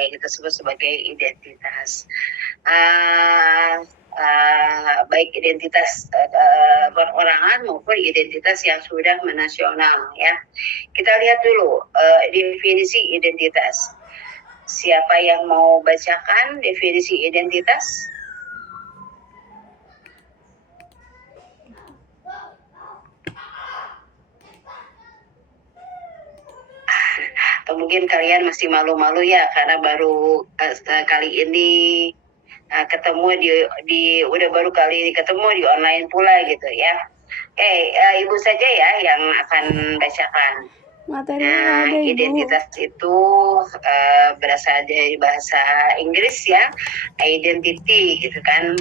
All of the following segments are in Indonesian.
yang kita sebut sebagai identitas. Baik identitas perorangan maupun identitas yang sudah menasional ya. Kita lihat dulu definisi identitas. Siapa yang mau bacakan definisi identitas? Atau mungkin kalian masih malu-malu ya karena baru kali ini ketemu udah baru kali ini ketemu di online pula gitu ya. Ibu saja ya yang akan bacakan. Materinya ada, Ibu. Identitas itu berasal dari bahasa Inggris ya, identity gitu kan.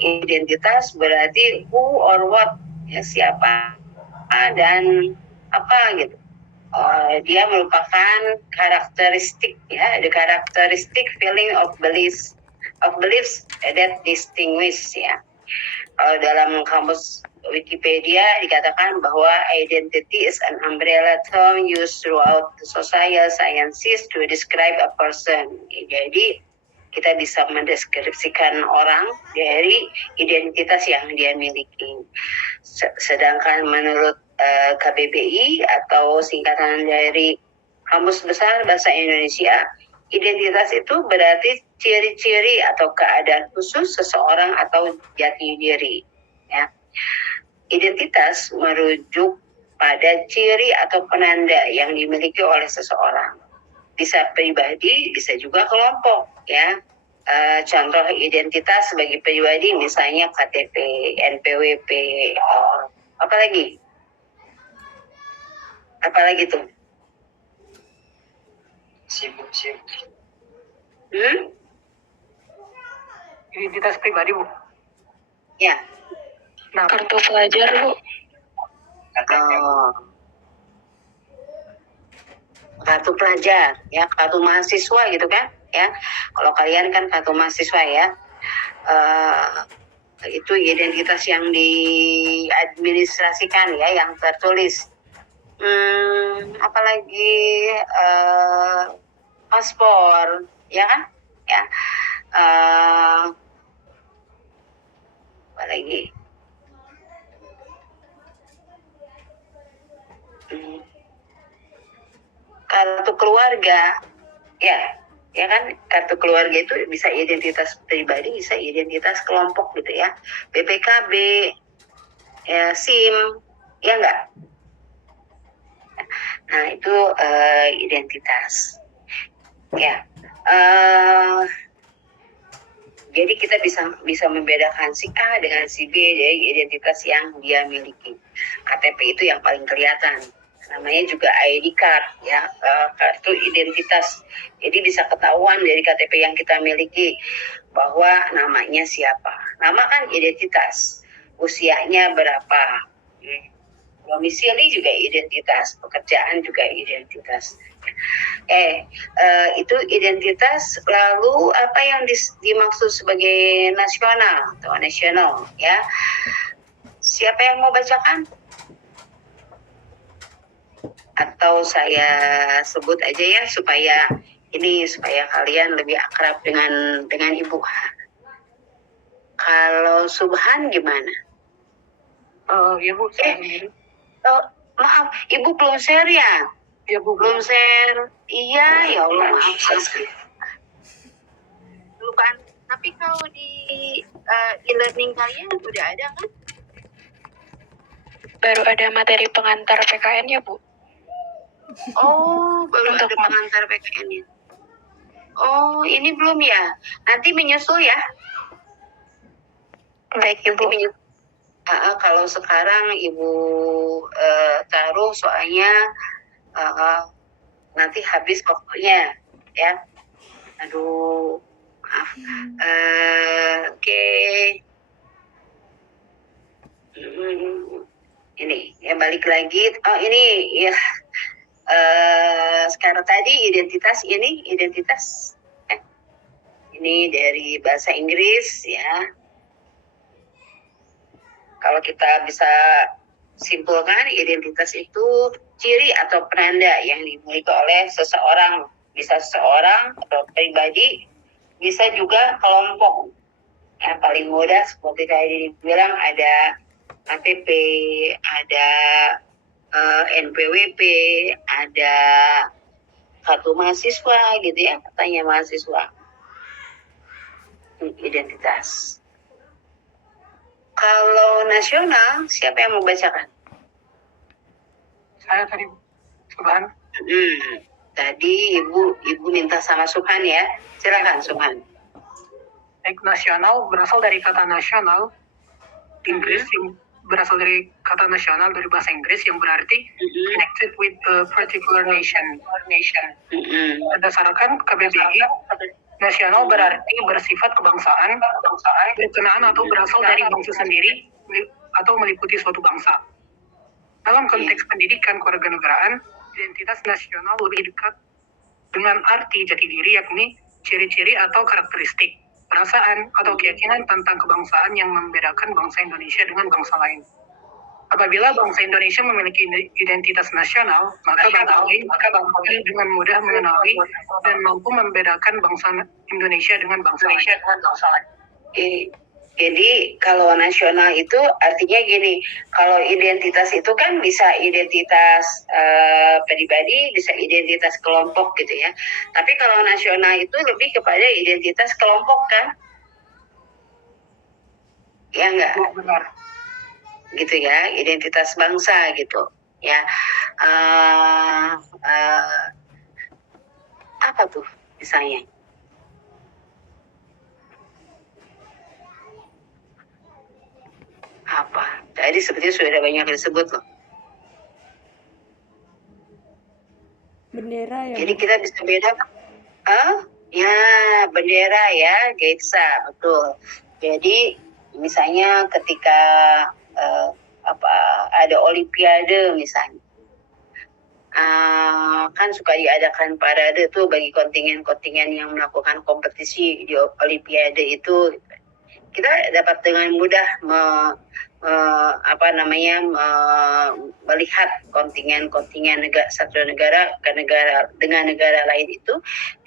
Identitas berarti who or what, ya, siapa dan apa gitu. Dia merupakan karakteristik ya, the characteristic feeling of beliefs that distinguish ya. Kalau dalam kamus Wikipedia dikatakan bahwa identity is an umbrella term used throughout the social sciences to describe a person. Jadi kita bisa mendeskripsikan orang dari identitas yang dia miliki. Sedangkan menurut KBBI atau singkatan dari Kamus Besar Bahasa Indonesia, identitas itu berarti ciri-ciri atau keadaan khusus seseorang atau jati diri. Ya. Identitas merujuk pada ciri atau penanda yang dimiliki oleh seseorang. Bisa pribadi, bisa juga kelompok. Ya. Contoh identitas sebagai pribadi misalnya KTP, NPWP, apa lagi? Apalagi tuh? Sibuk. Identitas pribadi, Bu. Ya. Nah, kartu pelajar, Bu. Kartu pelajar, ya, kartu mahasiswa gitu kan, ya. Kalau kalian kan kartu mahasiswa ya. Itu identitas yang diadministrasikan ya, yang tertulis. Apalagi paspor, ya kan? Ya. Apa lagi? Kartu keluarga, ya kan, kartu keluarga itu bisa identitas pribadi, bisa identitas kelompok gitu ya. BPKB, ya, SIM, ya enggak? Nah itu identitas. Ya. Jadi kita bisa membedakan si A dengan si B dari identitas yang dia miliki. KTP itu yang paling kelihatan. Namanya juga ID card ya, kartu identitas. Jadi bisa ketahuan dari KTP yang kita miliki bahwa namanya siapa. Nama kan identitas. Usianya berapa. Domisili juga identitas, pekerjaan juga identitas. Itu identitas. Lalu apa yang dimaksud sebagai nasional atau nasional ya? Siapa yang mau bacakan? Atau saya sebut aja ya supaya kalian lebih akrab dengan Ibu. Kalau Subhan gimana? Ya Bu, saya maaf, Ibu belum share ya? Ya Bu, belum share. Iya, ya Allah, maaf. Lupaan. Tapi kalau di e-learning kalian udah ada kan? Baru ada materi pengantar PKN ya, Bu. Oh, baru ada pengantar PKN ya. Oh, ini belum ya? Nanti menyusul ya? Baik, Ibu. Kalau sekarang Ibu taruh soalnya nanti habis waktunya ya. Aduh, maaf. Oke. Ini ya, balik lagi. Oh ini ya. Sekarang tadi identitas ini ini dari bahasa Inggris ya. Kalau kita bisa simpulkan, identitas itu ciri atau penanda yang dimiliki oleh seseorang, bisa seseorang atau pribadi, bisa juga kelompok. Yang paling mudah seperti tadi dibilang ada KTP, ada NPWP, ada kartu mahasiswa gitu ya, katanya mahasiswa. Identitas. Kalau nasional, siapa yang mau bacakan? Saya tadi, Bu. Subhan. Tadi ibu minta sama Subhan ya. Silakan Subhan. Baik, nasional berasal dari kata nasional, Inggris, yang berasal dari kata nasional dari bahasa Inggris yang berarti connected with a particular nation. Berdasarkan KBBI, nasional berarti bersifat kebangsaan, berkenaan atau berasal dari bangsa sendiri atau meliputi suatu bangsa. Dalam konteks pendidikan kewarganegaraan, identitas nasional lebih dekat dengan arti jati diri, yakni ciri-ciri atau karakteristik, perasaan atau keyakinan tentang kebangsaan yang membedakan bangsa Indonesia dengan bangsa lain. Apabila bangsa Indonesia memiliki identitas nasional, maka bangsa lain dengan mudah mengenali dan mampu membedakan bangsa Indonesia dengan bangsa lain. Jadi kalau nasional itu artinya gini, kalau identitas itu kan bisa identitas pribadi, bisa identitas kelompok gitu ya. Tapi kalau nasional itu lebih kepada identitas kelompok kan? Ya enggak? Benar. Gitu ya, identitas bangsa gitu ya. Apa tuh misalnya? Apa? Tadi sepertinya sudah ada banyak disebut loh. Bendera ya. Jadi kita bisa bedakan. Ya bendera ya, Geitsa, betul. Jadi misalnya ketika ada Olimpiade misalnya, kan suka diadakan parade tuh bagi kontingen-kontingen yang melakukan kompetisi di Olimpiade itu. Kita dapat dengan mudah melihat kontingen-kontingen satu negara ke negara dengan negara lain itu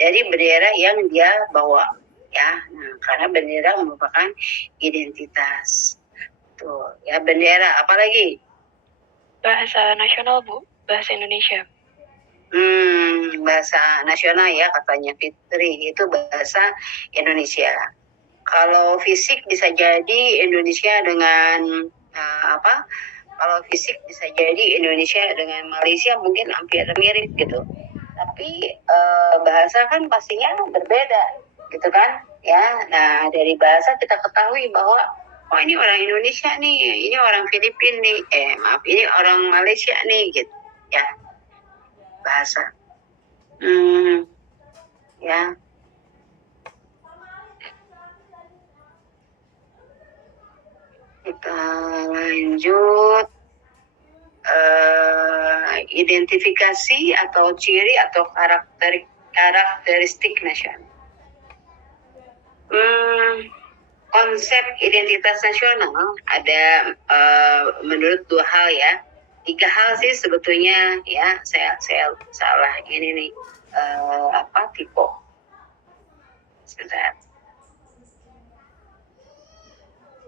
dari bendera yang dia bawa ya. Nah, karena bendera merupakan identitas. Tuh, ya bendera, apalagi? Bahasa nasional, Bu. Bahasa Indonesia. Bahasa nasional ya katanya Fitri, itu bahasa Indonesia. Kalau fisik bisa jadi Indonesia dengan Kalau fisik bisa jadi Indonesia dengan Malaysia mungkin hampir mirip gitu. Tapi bahasa kan pastinya berbeda, gitu kan? Ya, nah dari bahasa kita ketahui bahwa oh ini orang Indonesia nih, ini orang Filipina nih, ini orang Malaysia nih, gitu. Ya, bahasa. Ya. Kita lanjut. Identifikasi atau ciri atau karakteristik nasional. Konsep identitas nasional ada menurut dua hal ya, 3 hal sih sebetulnya ya. Saya salah ini nih tipe. Sebentar.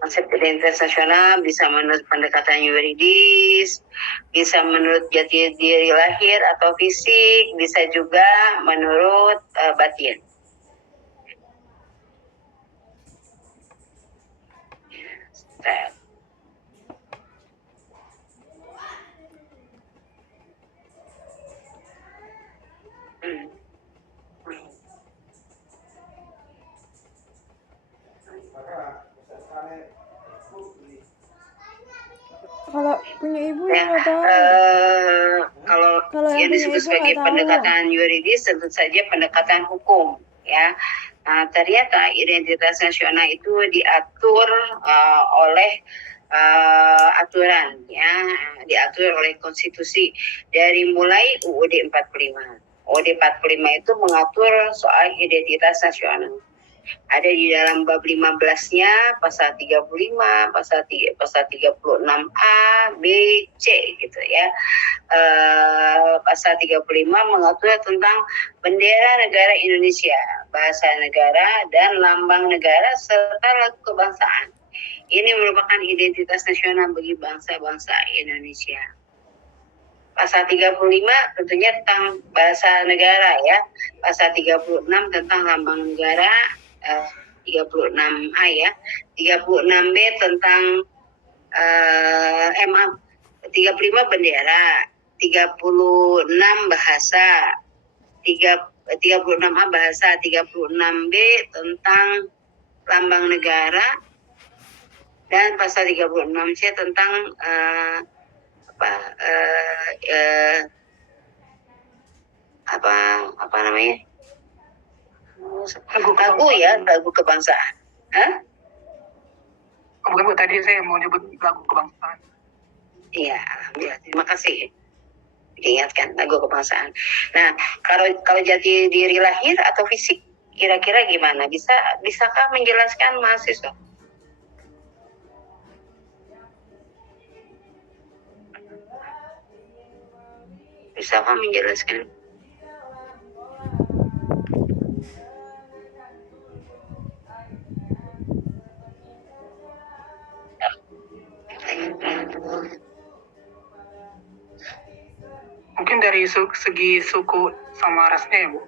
Konsep identitas nasional bisa menurut pendekatan yuridis, bisa menurut jati diri lahir atau fisik, bisa juga menurut batin. Kalau punya ibu Ya, yang tahu. kalau yang disebut sebagai pendekatan yuridis tentu saja pendekatan hukum ya. Nah, ternyata identitas nasional itu diatur oleh aturan ya, diatur oleh konstitusi dari mulai UUD 45. UUD 45 itu mengatur soal identitas nasional. Ada di dalam bab 15-nya pasal 35, pasal 36A, B, C gitu ya. Pasal 35 mengatur tentang bendera negara Indonesia, bahasa negara dan lambang negara serta lagu kebangsaan. Ini merupakan identitas nasional bagi bangsa-bangsa Indonesia. Pasal 35 tentunya tentang bahasa negara ya. Pasal 36 tentang lambang negara, 36A ya. 36B tentang 35 bendera, 36 bahasa, 36A bahasa, 36B tentang lambang negara, dan pasal 36C tentang apa namanya? Lagu kebangsaan. Hah? Bukan Bu, tadi saya mau nyebut lagu kebangsaan. Iya, alhamdulillah. Terima kasih. Diingatkan lagu kebangsaan. Nah, kalau jati diri lahir atau fisik, kira-kira gimana? Bisakah menjelaskan mahasiswa? Bisakah menjelaskan? Mungkin dari segi suku sama rasnya ya Bu?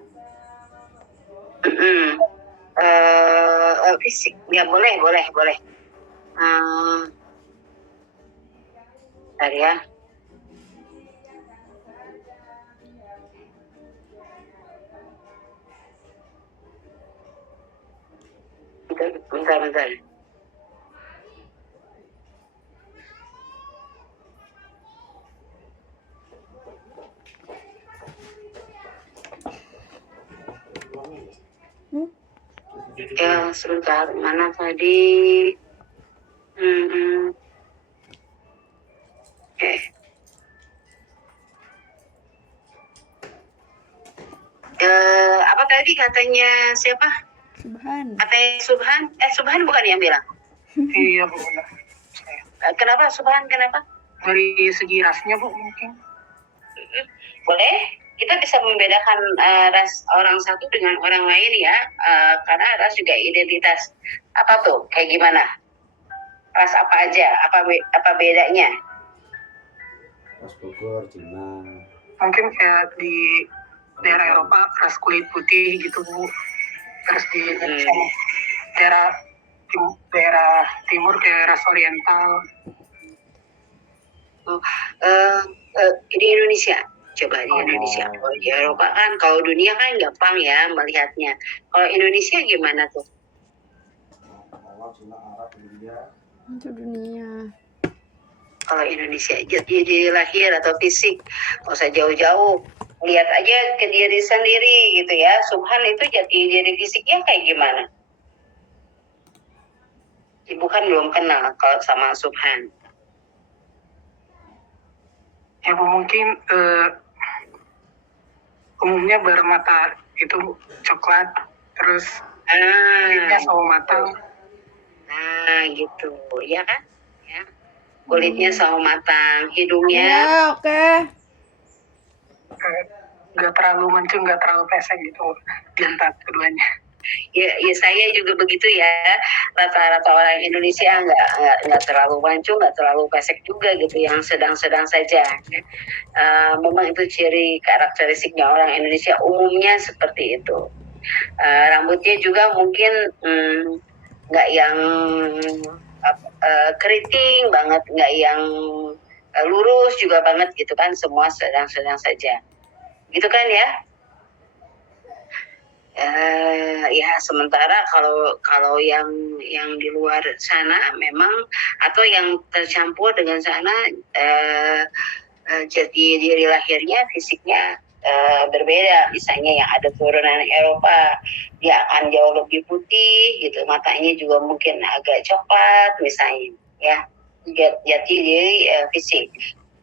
Fisik, ya boleh. Bentar ya. Bentar. Ya, sebentar. Mana tadi? Apa tadi katanya siapa? Subhan. Katanya Subhan? Subhan bukan yang bilang? Iya Bu, benar. Kenapa Subhan? Kenapa? Dari segi rasnya Bu mungkin. Boleh. Kita bisa membedakan ras orang satu dengan orang lain ya, karena ras juga identitas. Apa tuh? Kayak gimana? Ras apa aja? Apa bedanya? Ras Bogor, Cina. Mungkin kayak di daerah Eropa ras kulit putih gitu Bu. Terus di daerah timur kayak ras oriental. Di Indonesia. Coba di Indonesia. Kalau di Eropa kan, kalau dunia kan gampang ya melihatnya. Kalau Indonesia gimana tuh? Cina, Arab, India. Itu dunia. Kalau Indonesia jadi lahir atau fisik, nggak usah jauh-jauh. Lihat aja ke diri sendiri gitu ya. Subhan itu jati diri fisiknya kayak gimana? Ibu kan belum kenal kalau sama Subhan. Ya Bu, mungkin umumnya bermata itu coklat, terus kulitnya sawo matang. Nah gitu, ya kan? Ya. Kulitnya sawo matang, hidungnya. Ya, oke. Nggak terlalu mancung, nggak terlalu pesek gitu di antara keduanya. Ya saya juga begitu ya. Rata-rata orang Indonesia nggak terlalu mancung, nggak terlalu pesek juga gitu, yang sedang-sedang saja. Memang itu ciri karakteristiknya orang Indonesia umumnya seperti itu. Rambutnya juga mungkin nggak yang keriting banget, nggak yang lurus juga banget gitu kan, semua sedang-sedang saja. Gitu kan ya? Ya sementara kalau yang di luar sana memang, atau yang tercampur dengan sana, jati diri lahirnya fisiknya berbeda. Misalnya yang ada turunan Eropa, dia akan jauh lebih putih gitu, matanya juga mungkin agak coklat misalnya ya. Jati diri fisik.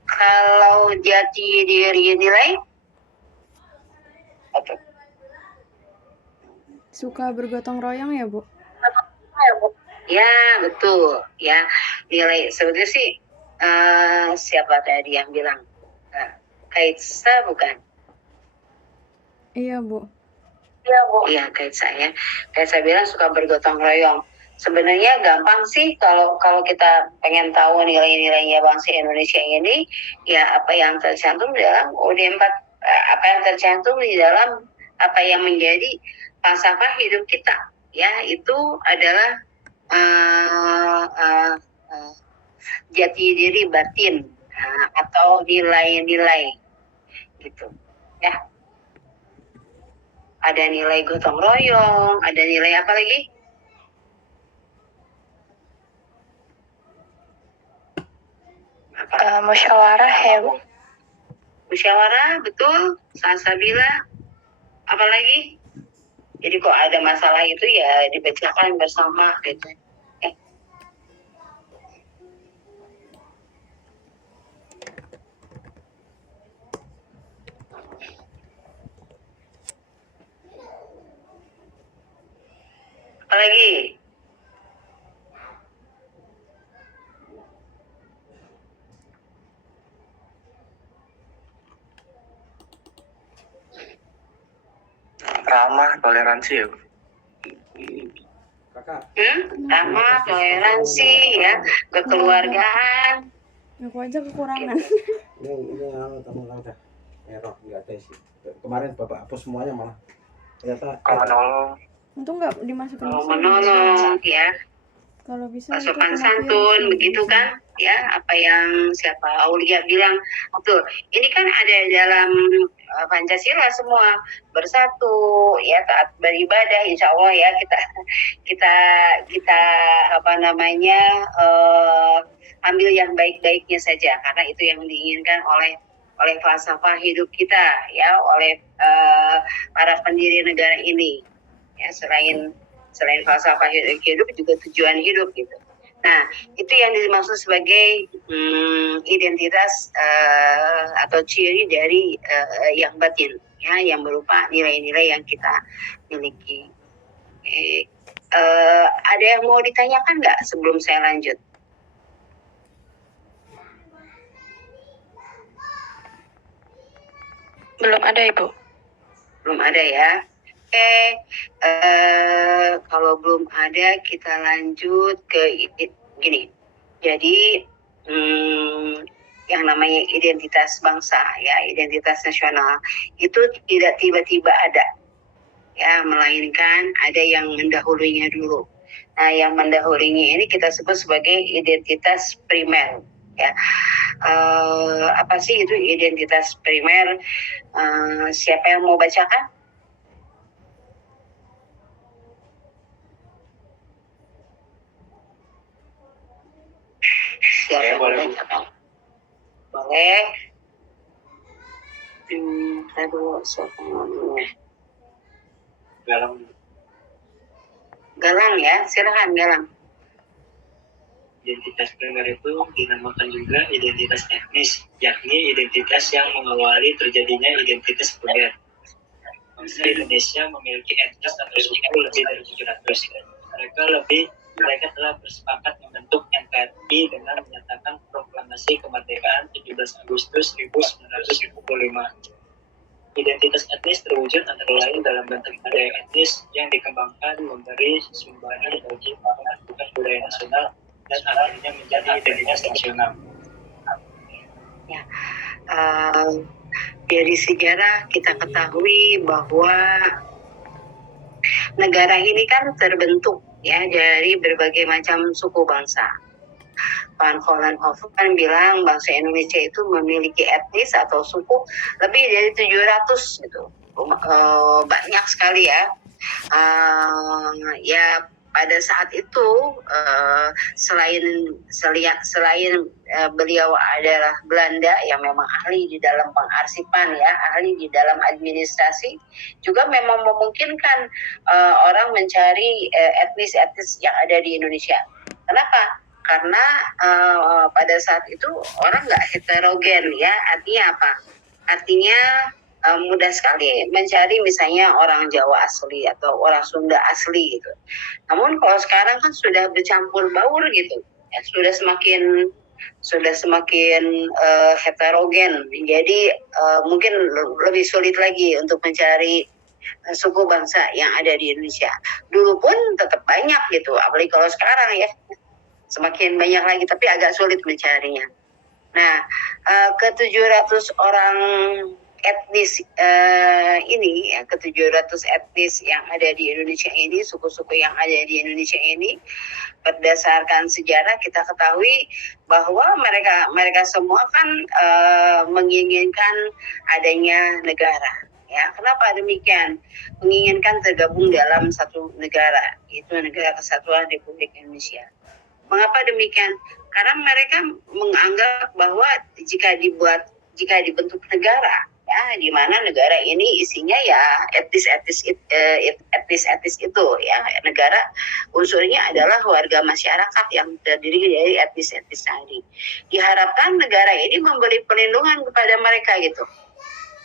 Kalau jati diri nilai apa? Suka bergotong royong ya, Bu? Ya, betul. Ya, nilai sebetulnya sih siapa tadi yang bilang? Kaitsa bukan? Iya, Bu. Iya, Kaitsa ya. Kaitsa bilang suka bergotong royong. Sebenarnya gampang sih kalau kita pengen tahu nilai-nilainya bangsa Indonesia ini, ya apa yang tercantum dalam UUD 4, apa yang tercantum di dalam apa yang menjadi falsafah hidup kita, ya itu adalah jati diri batin atau nilai-nilai gitu, ya. Ada nilai gotong royong, ada nilai apa lagi? Musyawarah ya, Bu. Musyawarah, betul. Salsabila, apalagi? Jadi kok ada masalah itu ya dibacakan bersama gitu. Apalagi? Ramah, toleransi ya. Kakak, Ramah, toleransi, ya, kekeluargaan. Aku aja kekurangan. ini kamu udah error nggak ada isi. Kemarin bapak hapus semuanya malah ternyata Kalau menolong, Untung nggak dimasukin Kalau ke sini. menolong, ya, Kalau bisa itu sopan kena santun, virus. begitu kan? Ya, apa yang siapa Aulia bilang, betul. Ini kan ada dalam Pancasila semua, bersatu, ya, taat beribadah, insya Allah ya kita apa namanya ambil yang baik-baiknya saja, karena itu yang diinginkan oleh falsafah hidup kita, ya, oleh para pendiri negara ini, ya, selain falsafah hidup juga tujuan hidup gitu. Nah, itu yang dimaksud sebagai identitas atau ciri dari yang batin, ya, yang berupa nilai-nilai yang kita miliki. Ada yang mau ditanyakan nggak sebelum saya lanjut? Belum ada, Ibu. Belum ada ya. Oke, kalau belum ada kita lanjut ke gini. Jadi yang namanya identitas bangsa, ya, identitas nasional itu tidak tiba-tiba ada, ya, melainkan ada yang mendahulunya dulu. Nah, yang mendahulunya ini kita sebut sebagai identitas primer, ya. Apa sih itu identitas primer? Siapa yang mau bacakan? Siapa yang mau bacakan? Boleh. Aduh, siapa namanya? Galang ya, silakan Galang. Identitas primer itu dinamakan juga identitas etnis, yakni identitas yang mengawali terjadinya identitas sekunder. Bangsa Indonesia memiliki etnis atau suku lebih dari 700. Mereka telah bersepakat membentuk NKRI dengan menyatakan proklamasi kemerdekaan 17 Agustus 1945. Identitas etnis terwujud antara lain dalam bentuk budaya etnis yang dikembangkan memberi sumbangan bagi pembentukan budaya nasional dan akhirnya menjadi identitas nasional. Ya, dari sejarah kita ketahui bahwa negara ini kan terbentuk, ya, dari berbagai macam suku bangsa. Van Vollenhoven bilang bangsa Indonesia itu memiliki etnis atau suku lebih dari 700 gitu. Banyak sekali ya. Ya, pada saat itu selain beliau adalah Belanda yang memang ahli di dalam pengarsipan, ya, ahli di dalam administrasi, juga memang memungkinkan orang mencari etnis-etnis yang ada di Indonesia. Kenapa? Karena pada saat itu orang nggak heterogen, ya. Artinya apa? Artinya mudah sekali mencari misalnya orang Jawa asli atau orang Sunda asli gitu. Namun kalau sekarang kan sudah bercampur baur gitu, ya, sudah semakin heterogen, jadi mungkin lebih sulit lagi untuk mencari suku bangsa yang ada di Indonesia. Dulu pun tetap banyak gitu, apalagi kalau sekarang ya semakin banyak lagi, tapi agak sulit mencarinya. Nah, ke 700 orang etnis ini, ya, ke 700 etnis yang ada di Indonesia ini, suku-suku yang ada di Indonesia ini, berdasarkan sejarah kita ketahui bahwa mereka semua kan menginginkan adanya negara. Ya, kenapa demikian? Menginginkan tergabung dalam satu negara, yaitu Negara Kesatuan Republik Indonesia. Mengapa demikian? Karena mereka menganggap bahwa jika dibentuk negara, ya, di mana negara ini isinya ya etnis-etnis itu, ya, negara unsurnya adalah warga masyarakat yang terdiri dari etnis-etnis tadi. Diharapkan negara ini memberi perlindungan kepada mereka gitu,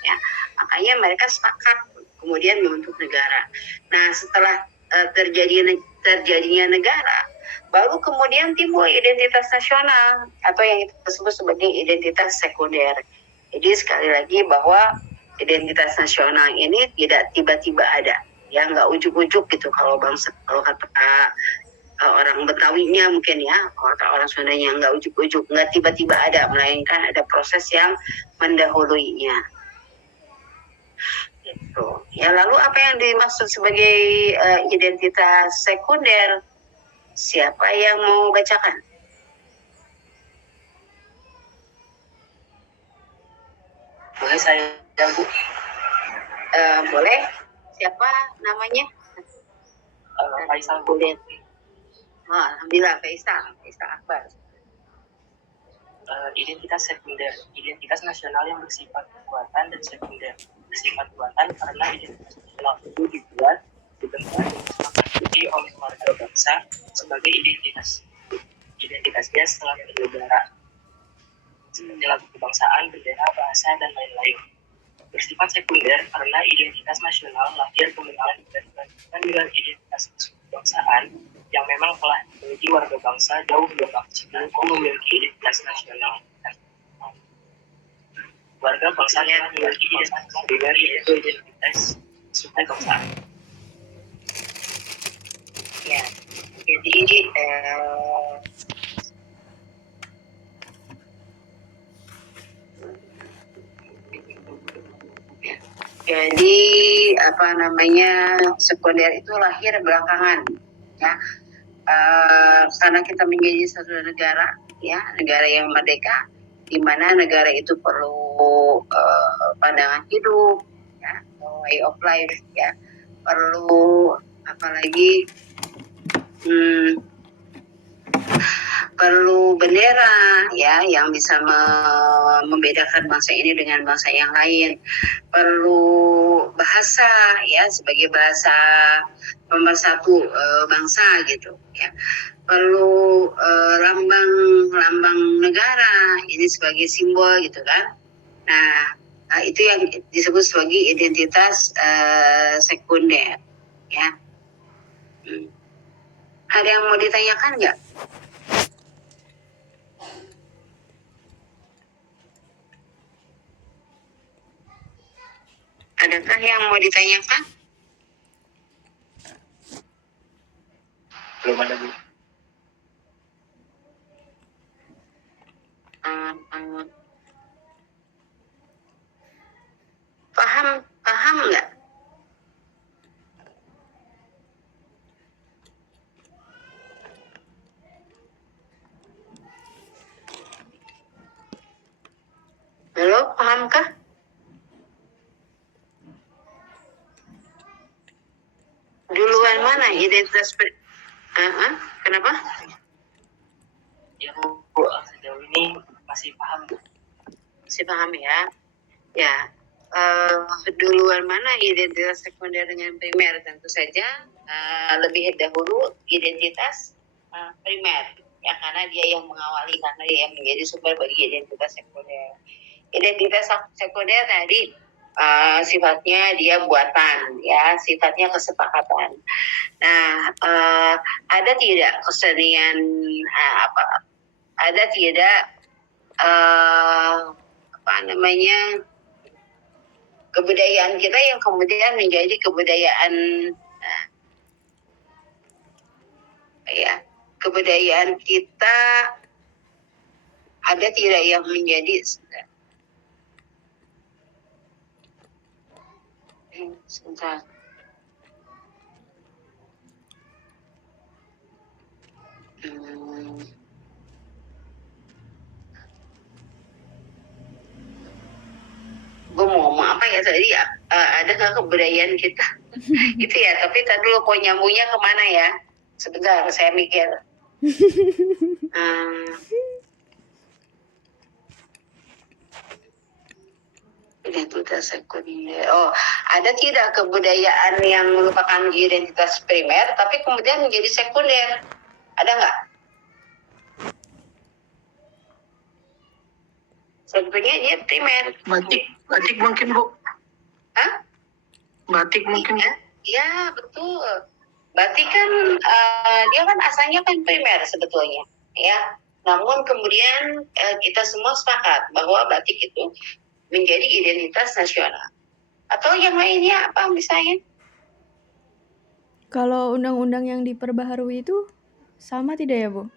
ya, makanya mereka sepakat kemudian membentuk negara. Nah, setelah terjadinya negara, baru kemudian timbul identitas nasional atau yang kita sebut sebagai identitas sekunder. Jadi sekali lagi bahwa identitas nasional ini tidak tiba-tiba ada, ya, nggak ujuk-ujuk gitu. Kalau kata orang Betawinya mungkin, ya, kalau kata orang Sundanya nggak ujuk-ujuk, nggak tiba-tiba ada, melainkan ada proses yang mendahuluinya. Gitu. Ya, lalu apa yang dimaksud sebagai identitas sekunder? Siapa yang mau bacakan? Boleh saya, Bu? Boleh. Siapa namanya? Faisal, Bu. Alhamdulillah, Faisal Akbar. Identitas sekunder, identitas nasional yang bersifat buatan dan sekunder. Bersifat buatan karena identitas nasional itu dibuat, dibentuk, dan disepakati oleh warga bangsa sebagai identitas. Identitasnya setelah bernegara, seperti lagu kebangsaan, bendera, bahasa, dan lain-lain. Bersifat sekunder karena identitas nasional lahir kemudian dibandingkan dengan identitas kebangsaan yang memang telah dimiliki warga bangsa jauh sebelum memiliki identitas nasional. Warga bangsa yang memiliki identitas sekunder yaitu identitas suku bangsa. Ya, jadi apa namanya, sekunder itu lahir belakangan, ya, karena kita menjadi satu negara, ya, negara yang merdeka, di mana negara itu perlu pandangan hidup, ya, way of life, ya, perlu apalagi perlu bendera, ya, yang bisa membedakan bangsa ini dengan bangsa yang lain. Perlu bahasa, ya, sebagai bahasa pemersatu bangsa gitu, ya. Perlu lambang negara ini sebagai simbol gitu kan. Nah, itu yang disebut sebagai identitas sekunder, ya. Ada yang mau ditanyakan nggak? Adakah yang mau ditanyakan? Belum ada, Bu. Paham nggak? Halo, pahamkah? Duluan mana identitas? Kenapa? Ya, Bu, sejauh ini masih paham, Bu. Masih paham, ya? Ya, duluan mana identitas sekunder dengan primer? Tentu saja lebih dahulu identitas primer, ya, karena dia yang mengawali, karena dia yang menjadi sumber bagi identitas sekunder. Identitas sekunder tadi sifatnya dia buatan, ya, sifatnya kesepakatan. Nah, ada tidak kesenian ada tidak kebudayaan kita yang kemudian menjadi kebudayaan kebudayaan kita ada tidak yang menjadi sebentar. Gue mau ngomong apa ya tadi ya? Ada nggak kebudayaan kita? Gitu ya. Tapi tadi dulu kok nyambungnya kemana ya? Sebentar, saya mikir. Identitas sekunder. Oh, ada tidak kebudayaan yang merupakan identitas primer, tapi kemudian menjadi sekunder? Ada nggak? Sebetulnya dia primer. Batik mungkin, Bu. Hah? Batik mungkin. Ya, betul. Batik kan dia kan asalnya kan primer sebetulnya, ya. Namun kemudian kita semua sepakat bahwa batik itu menjadi identitas nasional. Atau yang lainnya apa misalnya? Kalau undang-undang yang diperbaharui itu sama tidak ya, Bu?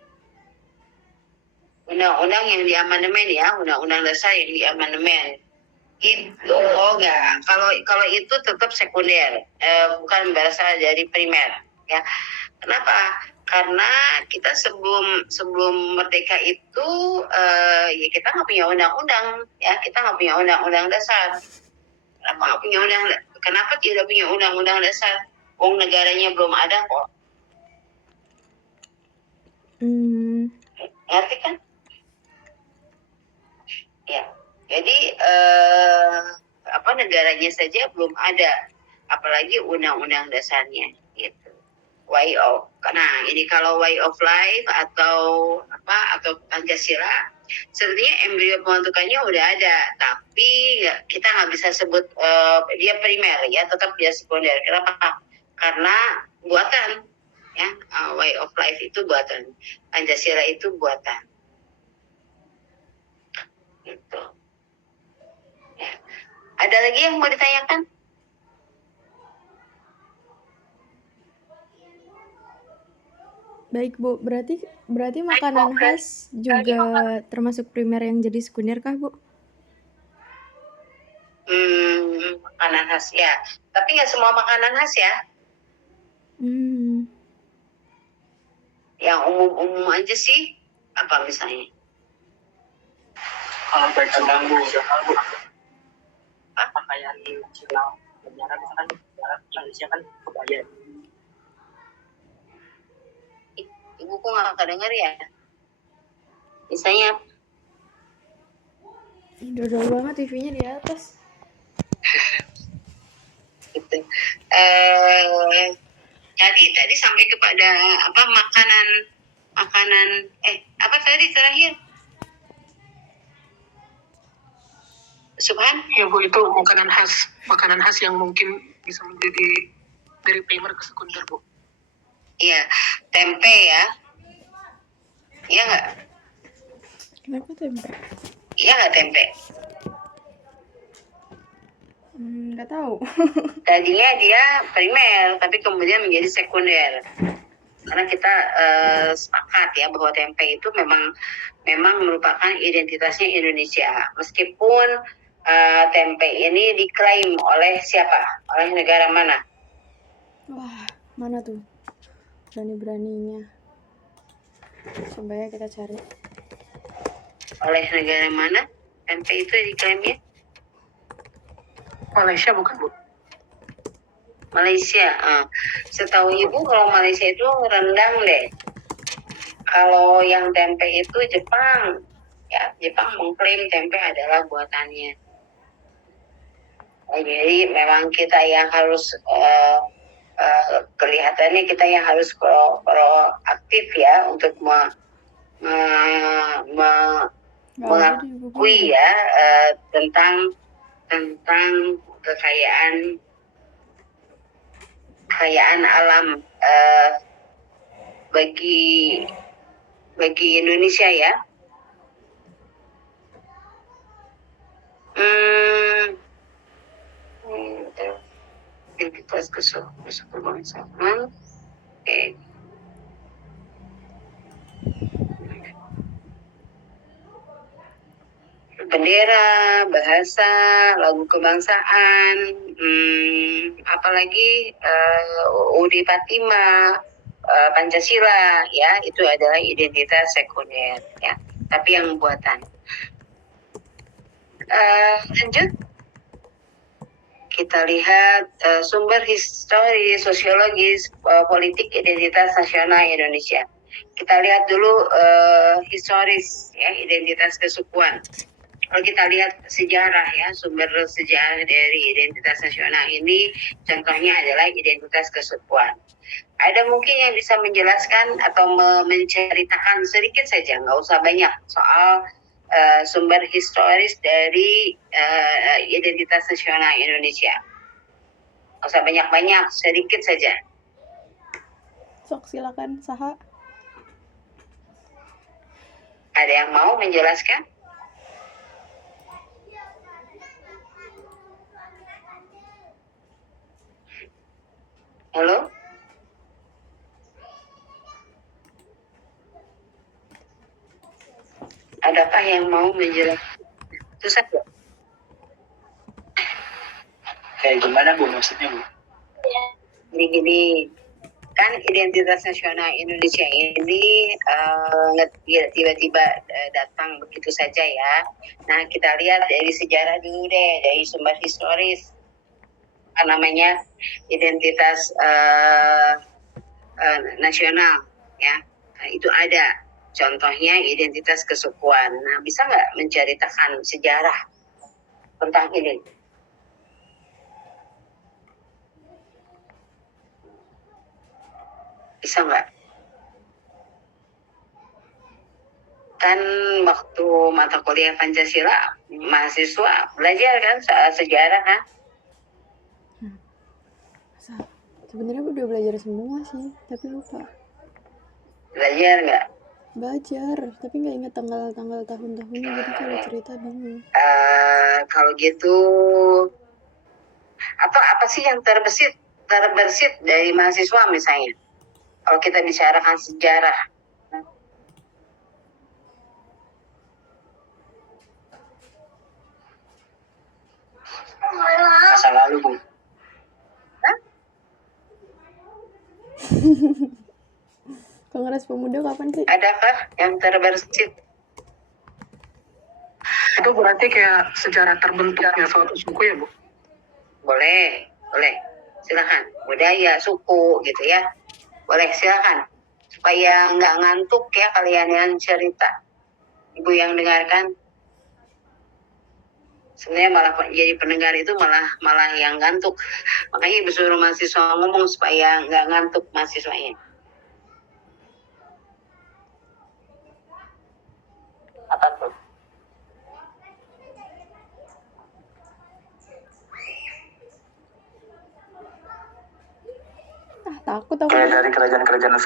Undang-undang yang diamandemen ya, undang-undang dasar yang diamandemen. Itu enggak. Kalau itu tetap sekunder, bukan berasal dari primer, ya. Kenapa? Karena kita sebelum merdeka itu ya kita nggak punya undang-undang, ya, kita nggak punya undang-undang dasar. Kenapa tidak punya undang-undang dasar? Negaranya belum ada kok. Ngerti kan? Ya. Jadi negaranya saja belum ada, apalagi undang-undang dasarnya, gitu. Ini kalau way of life atau Pancasila, sebenarnya embrio pembentukannya udah ada, tapi kita nggak bisa sebut dia primer, ya, tetap dia sekunder. Kenapa? Karena buatan, ya, way of life itu buatan, Pancasila itu buatan, gitu. Ya. Ada lagi yang mau ditanyakan? Baik, Bu. Berarti makanan khas juga termasuk primer yang jadi sekunder kah, Bu? Makanan khas ya. Tapi nggak semua makanan khas ya. Yang umum-umum aja sih. Apa misalnya? Kalau baju Bu, pakaian nasional negara misalkan Indonesia kan kebaya. Ibu kok nggak kedenger ya? Misalnya Dodol banget TV-nya di atas. gitu. Tadi sampai kepada makanan apa tadi terakhir? Subhan? Ya, Bu, itu makanan khas yang mungkin bisa menjadi dari primer ke sekunder, Bu. Iya, tempe ya. Iya nggak? Kenapa tempe? Iya nggak tempe? Nggak tahu. Tadinya dia primer, tapi kemudian menjadi sekunder. Karena kita sepakat ya bahwa tempe itu memang merupakan identitasnya Indonesia. Meskipun tempe ini diklaim oleh siapa? Oleh negara mana? Wah, mana tuh? Berani-beraninya. Coba ya kita cari. Oleh negara mana tempe itu diklaimnya? Malaysia bukan, Bu? Malaysia. Setahu Ibu kalau Malaysia itu rendang deh. Kalau yang tempe itu Jepang. Ya, Jepang mengklaim tempe adalah buatannya. Jadi memang kita yang harus kelihatannya kita yang harus proaktif ya untuk mengakui ya tentang tentang kekayaan alam bagi Indonesia ya. Identitas kesukubangsaan. Oke. Bendera, bahasa, lagu kebangsaan, apalagi UUD 45, Pancasila, ya itu adalah identitas sekunder, ya. Tapi yang buatan. Lanjut, kita lihat sumber historis, sosiologis, politik identitas nasional Indonesia. Kita lihat dulu historis, ya, identitas kesukuan. Kalau kita lihat sejarah ya, sumber sejarah dari identitas nasional ini contohnya adalah identitas kesukuan. Ada mungkin yang bisa menjelaskan atau menceritakan sedikit saja, nggak usah banyak, soal sumber historis dari identitas nasional Indonesia. Nggak usah banyak-banyak, sedikit saja. Sok silakan, Saha. Ada yang mau menjelaskan? Halo? Adakah yang mau menjelaskan? Itu saja. Kayak gimana Bu maksudnya Bu? Gini, kan identitas nasional Indonesia ini tiba-tiba datang begitu saja ya. Nah, kita lihat dari sejarah dulu deh, dari sumber historis. Apa namanya, identitas nasional ya. Nah, itu ada contohnya identitas kesukuan. Nah, bisa nggak menceritakan sejarah tentang ini? Bisa nggak? Kan waktu mata kuliah Pancasila mahasiswa belajar kan soal sejarah kan? Sebenarnya udah belajar semua sih, tapi lupa. Belajar nggak? Belajar, tapi nggak ingat tanggal-tanggal tahun-tahunnya, jadi kalau cerita bingung. Kalau gitu, atau apa sih yang terbesit dari mahasiswa misalnya? Kalau kita bicarakan sejarah, Masa lalu Bu. Kongres Pemuda kapan sih? adakah yang terbesit? Itu berarti kayak sejarah terbentuknya suatu suku ya, Bu? Boleh. Silakan. Budaya, suku, gitu ya. Boleh, silakan. Supaya nggak ngantuk ya kalian yang cerita. Ibu yang dengarkan. Sebenarnya malah jadi pendengar itu malah yang ngantuk. Makanya ibu suruh mahasiswa ngomong supaya nggak ngantuk mahasiswanya. Apa tuh? Takut aku. Kayak dari kerajaan-kerajaan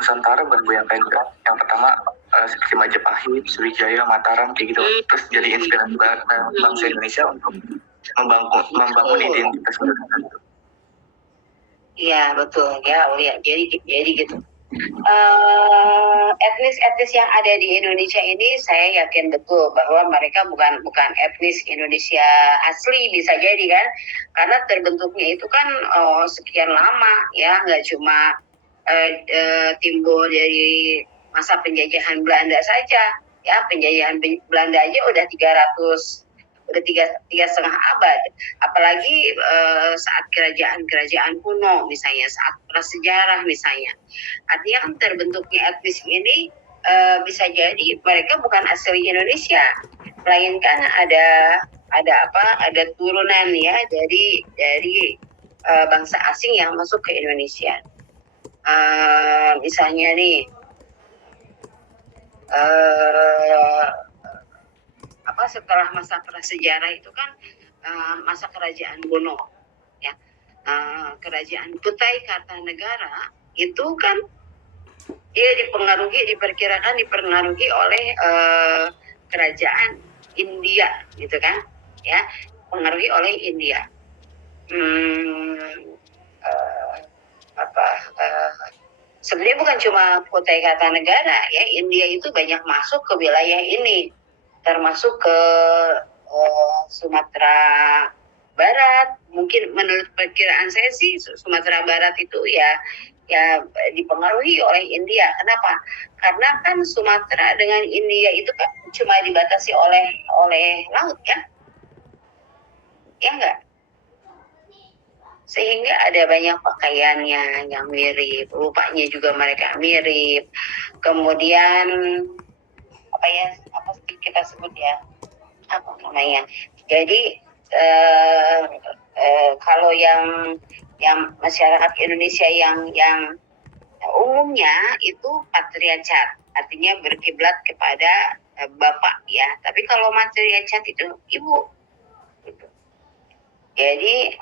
Nusantara Bu yang kayak gitu. Yang pertama seperti Majapahit, Sriwijaya, Mataram kayak gitu. Terus jadi inspirasi bangsa Indonesia untuk membangun identitas. Iya betul ya, jadi gitu. Etnis yang ada di Indonesia ini saya yakin betul bahwa mereka bukan etnis Indonesia asli, bisa jadi kan, karena terbentuknya itu kan sekian lama ya, nggak cuma timbul dari masa penjajahan Belanda saja ya. Penjajahan Belanda aja udah 3,5 abad, apalagi saat kerajaan kuno misalnya, saat prasejarah misalnya. Artinya kan terbentuknya etnis ini bisa jadi mereka bukan asli Indonesia, melainkan ada turunan ya dari bangsa asing yang masuk ke Indonesia. Misalnya nih setelah masa prasejarah itu kan masa kerajaan Bono, ya. Kerajaan Kutai Kartanegara itu kan dia diperkirakan dipengaruhi oleh kerajaan India, gitu kan, ya, pengaruhi oleh India. Sebenarnya bukan cuma Kutai Kartanegara, ya, India itu banyak masuk ke wilayah ini, termasuk ke Sumatera Barat. Mungkin menurut perkiraan saya sih Sumatera Barat itu ya dipengaruhi oleh India. Kenapa? Karena kan Sumatera dengan India itu kan cuma dibatasi oleh laut, kan? Ya enggak? Sehingga ada banyak pakaiannya yang mirip, rupanya juga mereka mirip. Kemudian apa kita sebut ya, apa namanya? Jadi kalau yang masyarakat Indonesia yang umumnya itu patriarkat, artinya berkiblat kepada bapak, ya. Tapi kalau matriarkat itu ibu. Gitu. Jadi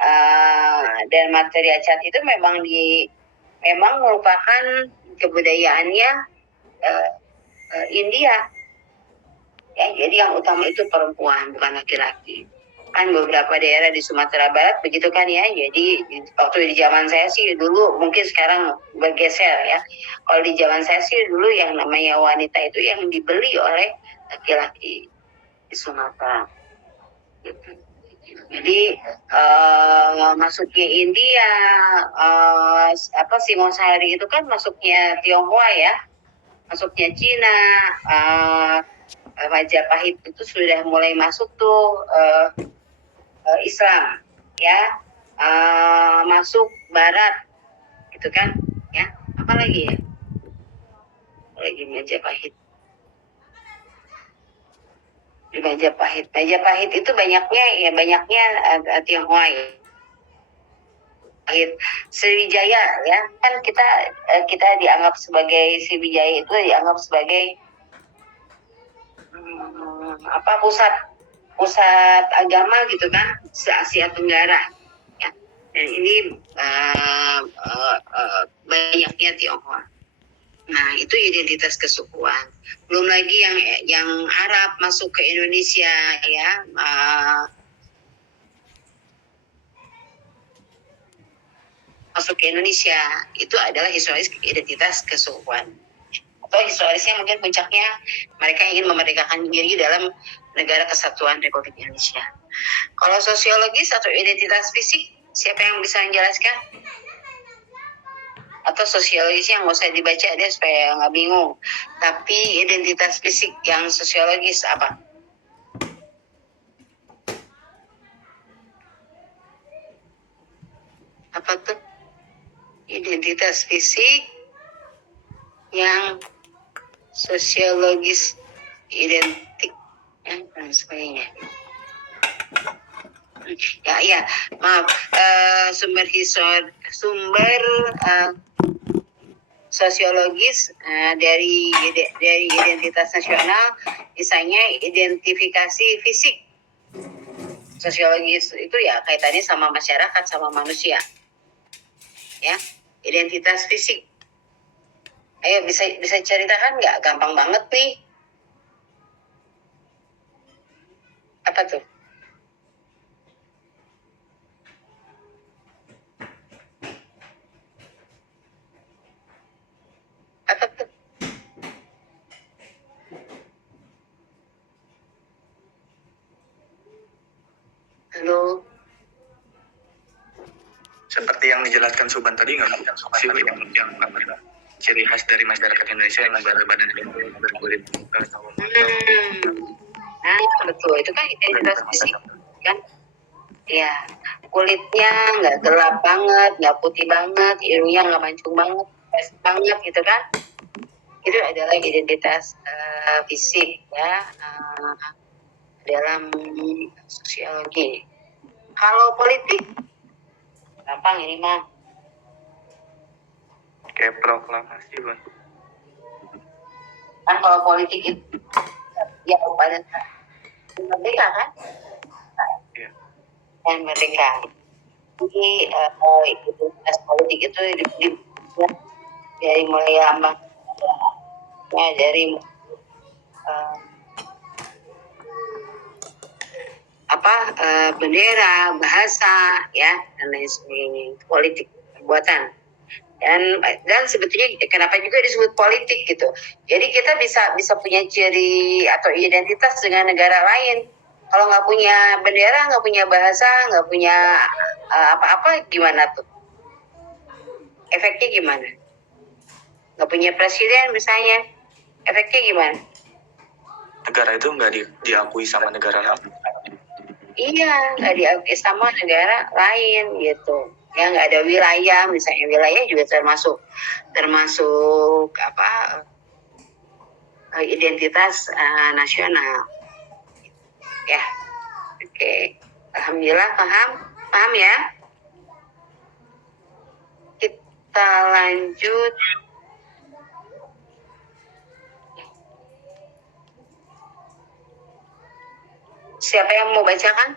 dan matriarkat itu memang merupakan kebudayaannya India, ya. Jadi yang utama itu perempuan, bukan laki-laki. Kan beberapa daerah di Sumatera Barat begitu kan, ya. Jadi waktu di zaman saya sih dulu, mungkin sekarang bergeser, ya. Kalau di zaman saya sih dulu yang namanya wanita itu yang dibeli oleh laki-laki di Sumatera. Gitu. Jadi masuknya India, Singosari itu kan masuknya Tionghoa, ya, masuknya Cina, Majapahit itu sudah mulai masuk tuh Islam, ya, masuk Barat, gitu kan, ya. Apalagi ya, apalagi Majapahit. Di Majapahit itu banyaknya Tionghoa, ya. Sriwijaya, ya, kan kita dianggap sebagai Sriwijaya itu dianggap sebagai pusat agama, gitu kan, se-Asia Tenggara, ya. Dan ini banyaknya Tionghoa. Nah, itu identitas kesukuan. Belum lagi yang Arab masuk ke Indonesia, ya. Masuk ke Indonesia itu adalah historis identitas kesukuan. Atau historisnya mungkin puncaknya mereka ingin memerdekakan diri dalam Negara Kesatuan Republik Indonesia. Kalau sosiologis atau identitas fisik, siapa yang bisa menjelaskan? Atau sosiologisnya nggak usah dibaca deh supaya nggak bingung. Tapi identitas fisik yang sosiologis apa? Apa tuh? Identitas fisik yang sosiologis identik, ya, dan sebagainya. Ya, maaf. Sumber sosiologis dari identitas nasional, misalnya identifikasi fisik. Sosiologis itu ya kaitannya sama masyarakat, sama manusia, ya. Identitas fisik. Ayo bisa ceritakan nggak? Gampang banget nih. Apa tuh? Apa tuh? Halo. Seperti yang dijelaskan Suban tadi, nggak yang ciri khas dari masyarakat Indonesia yang berbadan berkulit Nah, betul, itu kan identitas fisik, kan? Ya, kulitnya nggak gelap banget, nggak putih banget, hidungnya nggak mancung banget, banget, gitu kan? Itu adalah identitas fisik, ya, dalam sosiologi. Kalau politik, gampang ini mah. kayak proklamasi, Bang. Kan kalau politik itu ya pada merdeka, kan? Iya. dan merdeka. Jadi identitas politik itu dari mulai lambang, ya, dari bendera, bahasa, ya, dan lain sebagainya. Politik perbuatan. Dan sebetulnya kenapa juga disebut politik gitu. Jadi kita bisa punya ciri atau identitas dengan negara lain. Kalau nggak punya bendera, nggak punya bahasa, nggak punya apa-apa, gimana tuh? Efeknya gimana? Nggak punya presiden misalnya, efeknya gimana? Negara itu nggak diakui sama negara lain. Iya, nggak diakui sama negara lain gitu. Ya, nggak ada wilayah, misalnya wilayah juga termasuk identitas nasional. Ya, oke. Alhamdulillah paham ya. Kita lanjut. Siapa yang mau bacakan?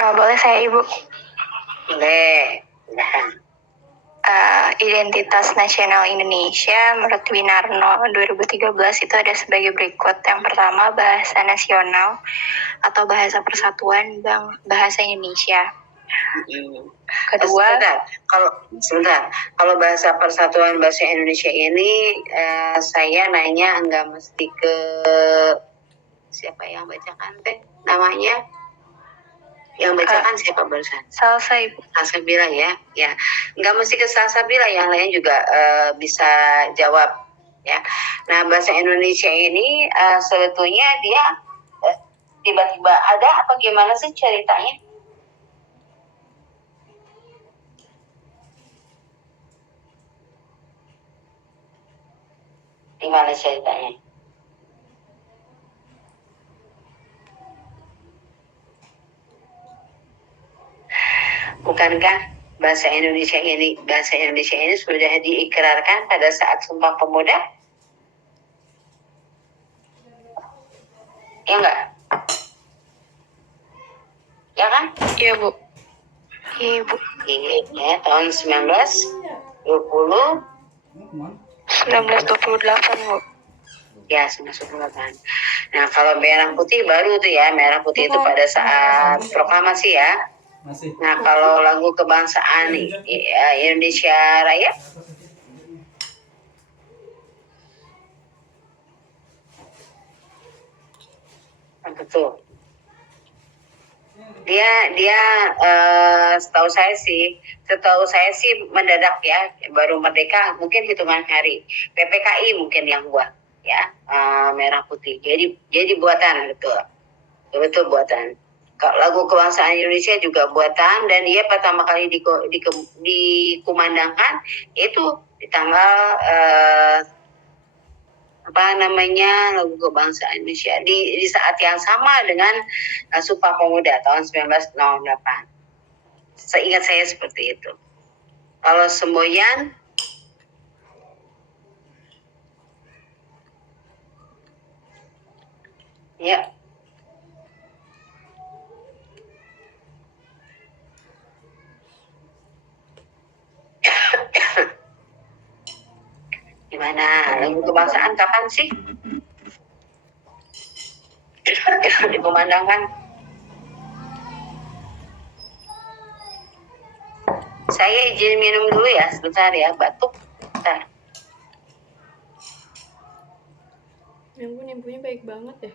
Boleh saya, Ibu. Boleh. Silahkan. Identitas nasional Indonesia menurut Winarno 2013 itu ada sebagai berikut. Yang pertama, bahasa nasional atau bahasa persatuan bahasa Indonesia. Kedua, sebentar. Kalau bahasa persatuan bahasa Indonesia ini saya nanya enggak mesti ke siapa yang bacakan teh namanya? Yang bacakan siapa barusan? Salsabila ya. Ya. Enggak mesti ke Salsabila, yang lain juga bisa jawab ya. Nah, bahasa Indonesia ini sebetulnya dia tiba-tiba ada apa gimana sih ceritanya? Gimana ceritanya? Bukankah bahasa Indonesia ini sudah diikrarkan pada saat Sumpah Pemuda? Ya enggak? Ya kan? iya Bu. Iya Bu. Ya, tahun 1928 Bu. ya, 1928. Nah, kalau merah putih baru tuh ya, merah putih itu pada saat proklamasi ya. Nah, kalau lagu kebangsaan Indonesia Raya, betul. Dia setahu saya sih mendadak ya, baru merdeka mungkin hitungan hari. PPKI mungkin yang buat ya, merah putih. Jadi buatan, betul buatan. Lagu kebangsaan Indonesia juga buatan, dan dia pertama kali dikumandangkan itu di tanggal lagu kebangsaan Indonesia di saat yang sama dengan Sumpah Pemuda tahun 1908. Seingat saya seperti itu. Kalau semboyan ya. Gimana lagu kebangsaan kapan sih dikumandangkan? Saya izin minum dulu ya, sebentar ya, batuk. Bentar. Nyampunya baik banget ya.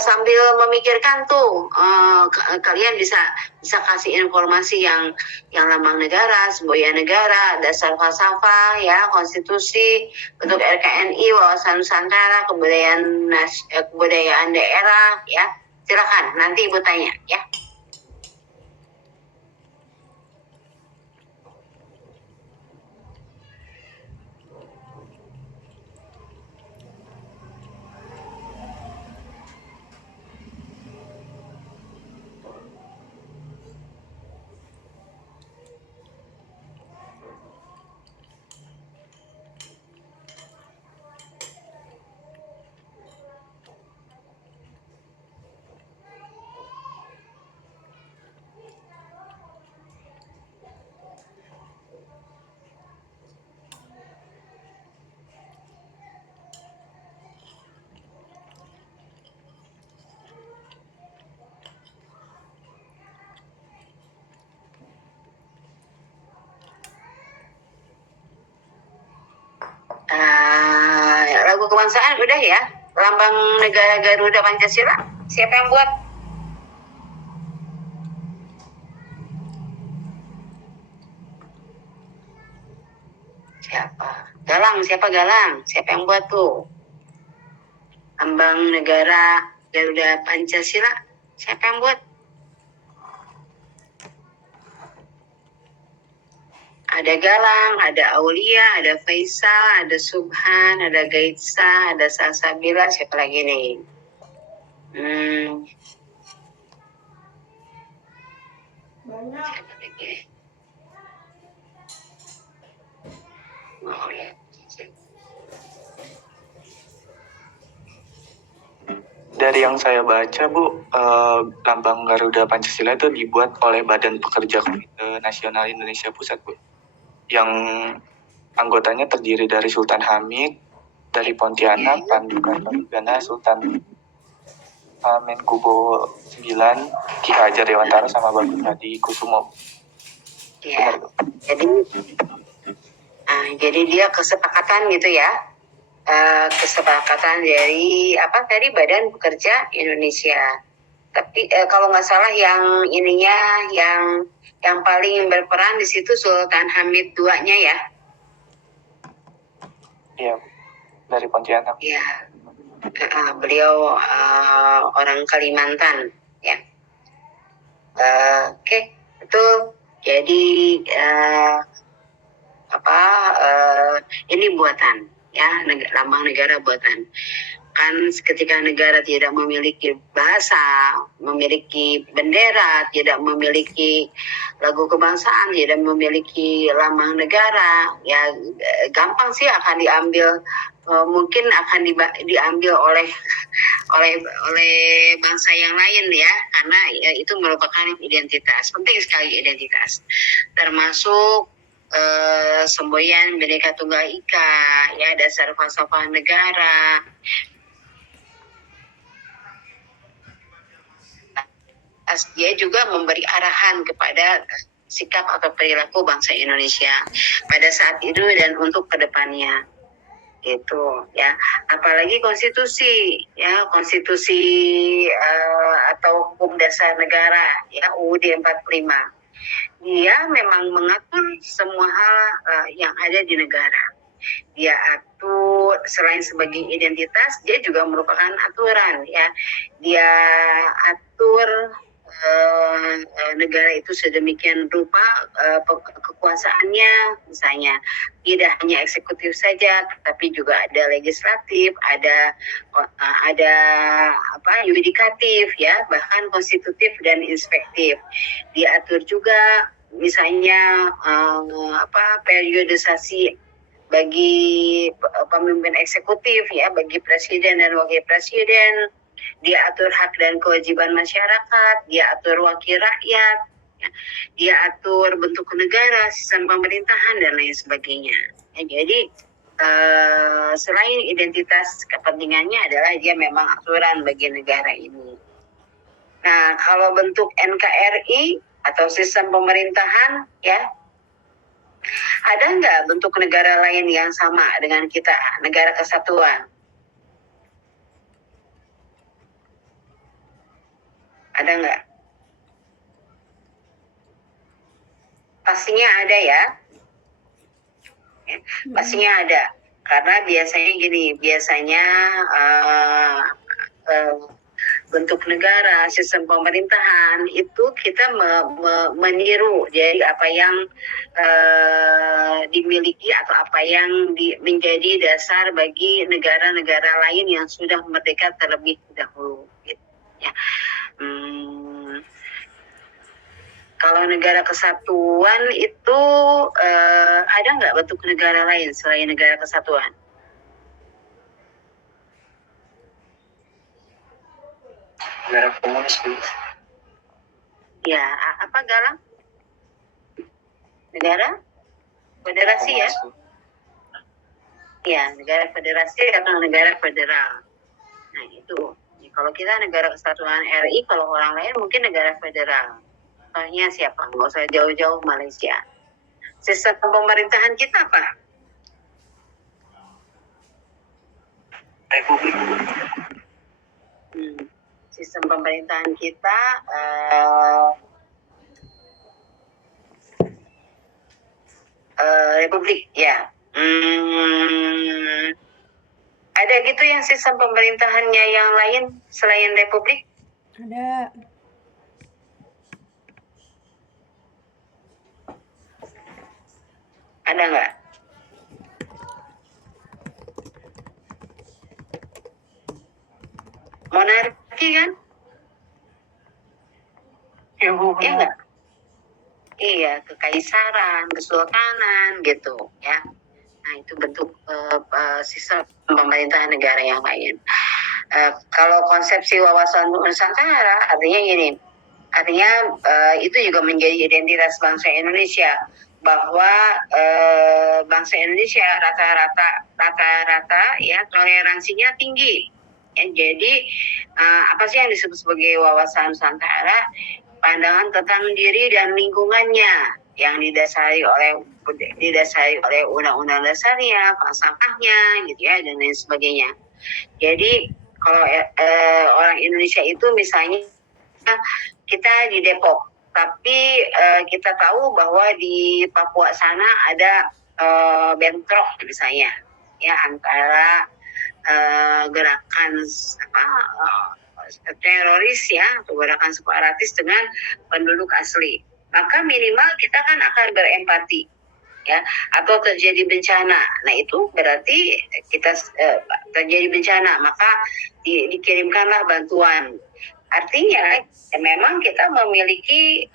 Sambil memikirkan tuh, kalian bisa kasih informasi yang lambang negara, semboyan negara, dasar falsafah, ya, konstitusi, bentuk RKNI, wawasan Nusantara, kebudayaan daerah, ya. Silakan, nanti Ibu tanya, ya. lagu kebangsaan udah ya. Lambang negara Garuda Pancasila. Siapa yang buat? Siapa? Galang. Siapa Galang? Siapa yang buat tuh? Lambang negara Garuda Pancasila. Siapa yang buat? Ada Galang, ada Aulia, ada Faisal, ada Subhan, ada Gaitsa, ada Salsabila, siapa lagi nih? Siapa lagi? Oh ya. Dari yang saya baca, Bu, lambang Garuda Pancasila itu dibuat oleh Badan Pekerja Komite Nasional Indonesia Pusat, Bu. Yang anggotanya terdiri dari Sultan Hamid, dari Pontianak, Pandu Kartanegara, Sultan Menkubo 9, Ki Hajar Dewantara, sama Bagus Hadi Kusumo. Ya, jadi dia kesepakatan gitu ya. Kesepakatan dari apa tadi Badan Pekerja Indonesia. Tapi kalau nggak salah yang ininya yang paling berperan di situ Sultan Hamid II-nya ya. Iya, dari Pontianak. Ya, beliau orang Kalimantan ya. Oke, betul. Jadi ini buatan ya, lambang negara buatan. Kan ketika negara tidak memiliki bahasa, memiliki bendera, tidak memiliki lagu kebangsaan, tidak memiliki lambang negara, ya gampang sih akan diambil, mungkin akan diambil oleh bangsa yang lain ya, karena ya, itu merupakan identitas, penting sekali identitas, termasuk semboyan Bhinneka Tunggal Ika, ya dasar falsafah negara. Dia juga memberi arahan kepada sikap atau perilaku bangsa Indonesia pada saat itu dan untuk kedepannya, gitu ya. Apalagi konstitusi ya, konstitusi atau hukum dasar negara ya, UUD 45. Dia memang mengatur semua hal yang ada di negara. Dia atur, selain sebagai identitas, dia juga merupakan aturan ya. Dia atur negara itu sedemikian rupa kekuasaannya, misalnya tidak hanya eksekutif saja, tapi juga ada legislatif, ada yudikatif ya, bahkan konstitutif dan inspektif. Diatur juga misalnya periodisasi bagi pemimpin eksekutif ya, bagi presiden dan wakil presiden. Dia atur hak dan kewajiban masyarakat, dia atur wakil rakyat, ya. Dia atur bentuk negara, sistem pemerintahan dan lain sebagainya. Ya, jadi selain identitas, kepentingannya adalah dia memang aturan bagi negara ini. Nah, kalau bentuk NKRI atau sistem pemerintahan, ya, ada nggak bentuk negara lain yang sama dengan kita, negara kesatuan? Ada nggak? Pastinya ada ya. Pastinya ada. Karena biasanya bentuk negara, sistem pemerintahan itu kita meniru dari apa yang dimiliki atau apa yang menjadi dasar bagi negara-negara lain yang sudah merdeka terlebih dahulu. Gitu, ya. Kalau negara kesatuan itu ada nggak bentuk negara lain selain negara kesatuan? Negara komunis. Ya, apa Galang? Negara federasi ya? Ya, negara federasi atau negara federal. Nah itu. Kalau kita negara kesatuan RI, kalau orang lain mungkin negara federal. Contohnya siapa? Nggak usah jauh-jauh, Malaysia. Sistem pemerintahan kita apa? Republik. Sistem pemerintahan kita republik ya. Ada gitu yang sistem pemerintahannya yang lain selain republik? Ada. Ada nggak? Monarki kan? Ya, Bu. Iya nggak? Iya, kekaisaran, kesultanan gitu ya. Nah itu bentuk sistem pemerintahan negara yang lain. Kalau konsepsi wawasan Nusantara artinya gini, artinya itu juga menjadi identitas bangsa Indonesia, bahwa bangsa Indonesia rata-rata ya toleransinya tinggi. Ya, jadi apa sih yang disebut sebagai wawasan Nusantara? Pandangan tentang diri dan lingkungannya yang didasari oleh undang-undang dasarnya, falsafahnya, gitu ya, dan lain sebagainya. Jadi kalau orang Indonesia itu misalnya kita di Depok, tapi kita tahu bahwa di Papua sana ada bentrok misalnya, ya antara gerakan teroris ya atau gerakan separatis dengan penduduk asli, maka minimal kita kan akan berempati ya, atau terjadi bencana. Nah itu berarti kita terjadi bencana, maka dikirimkanlah bantuan. Artinya ya memang kita memiliki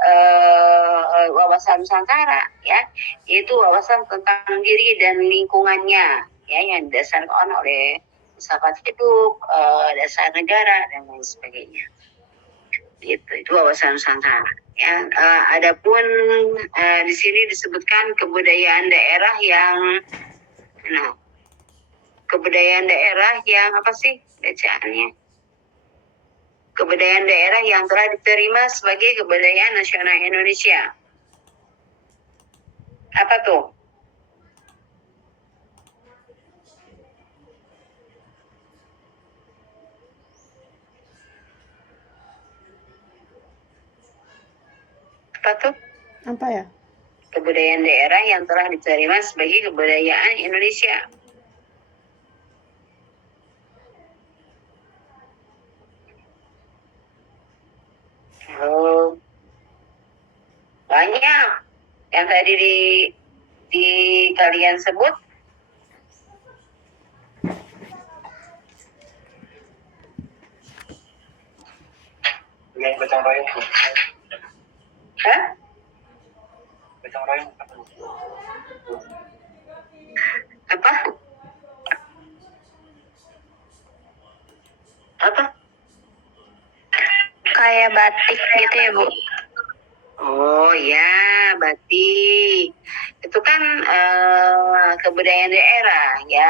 wawasan Nusantara ya, yaitu wawasan tentang diri dan lingkungannya ya, yang didasarkan oleh filsafat hidup, dasar negara dan lain sebagainya. Itu wawasan Nusantara. Ya, adapun di sini disebutkan kebudayaan daerah yang, kebudayaan daerah yang apa sih bacaannya? Kebudayaan daerah yang telah diterima sebagai kebudayaan nasional Indonesia. Apa tuh? Apa tuh? Apa ya? Kebudayaan daerah yang telah diterima sebagai kebudayaan Indonesia. Oh, banyak yang tadi di kalian sebut. Yang gotong royong. Hah? Gotong royong. Apa? Apa? Kayak batik gitu ya, Bu? Oh ya, batik. Itu kan kebudayaan daerah ya.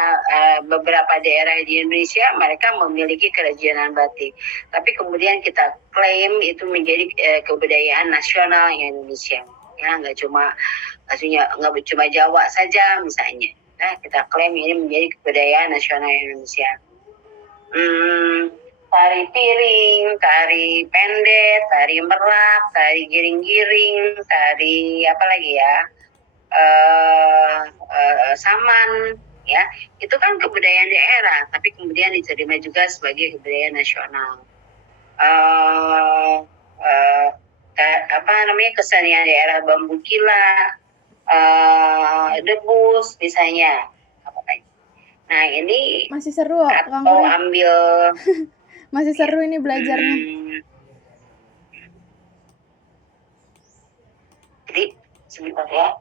Beberapa daerah di Indonesia mereka memiliki kerajinan batik. Tapi kemudian kita klaim itu menjadi kebudayaan nasional Indonesia. Ya, nggak cuma Jawa saja misalnya. Nah, kita klaim ini menjadi kebudayaan nasional Indonesia. Tari piring, tari pendet, tari merak, tari giring-giring, tari apa lagi ya, saman, ya itu kan kebudayaan daerah, tapi kemudian diterima juga sebagai kebudayaan nasional. Kesenian daerah bambu kila, debus misalnya. Nah ini masih seru Kang atau Guri. ambil Masih seru ini belajarnya. Jadi sebentar ya.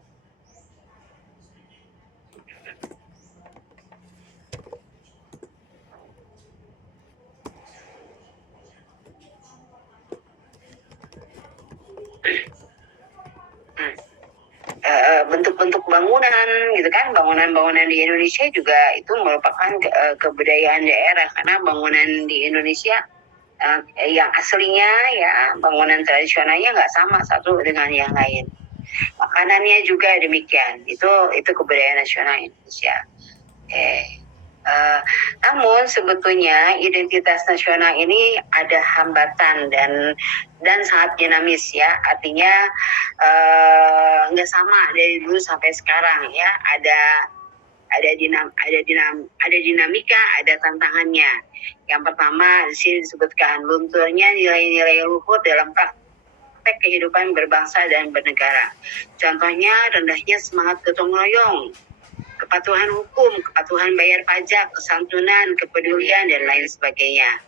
Bentuk-bentuk bangunan gitu kan, bangunan-bangunan di Indonesia juga itu merupakan kebudayaan daerah, karena bangunan di Indonesia yang aslinya ya bangunan tradisionalnya nggak sama satu dengan yang lain. Makanannya juga demikian, itu kebudayaan nasional Indonesia. Namun sebetulnya identitas nasional ini ada hambatan dan sangat dinamis ya, artinya nggak sama dari dulu sampai sekarang ya, ada dinamika, ada tantangannya. Yang pertama di sini disebutkan lunturnya nilai-nilai luhur dalam praktek kehidupan berbangsa dan bernegara. Contohnya rendahnya semangat gotong royong, kepatuhan hukum, kepatuhan bayar pajak, kesantunan, kepedulian dan lain sebagainya.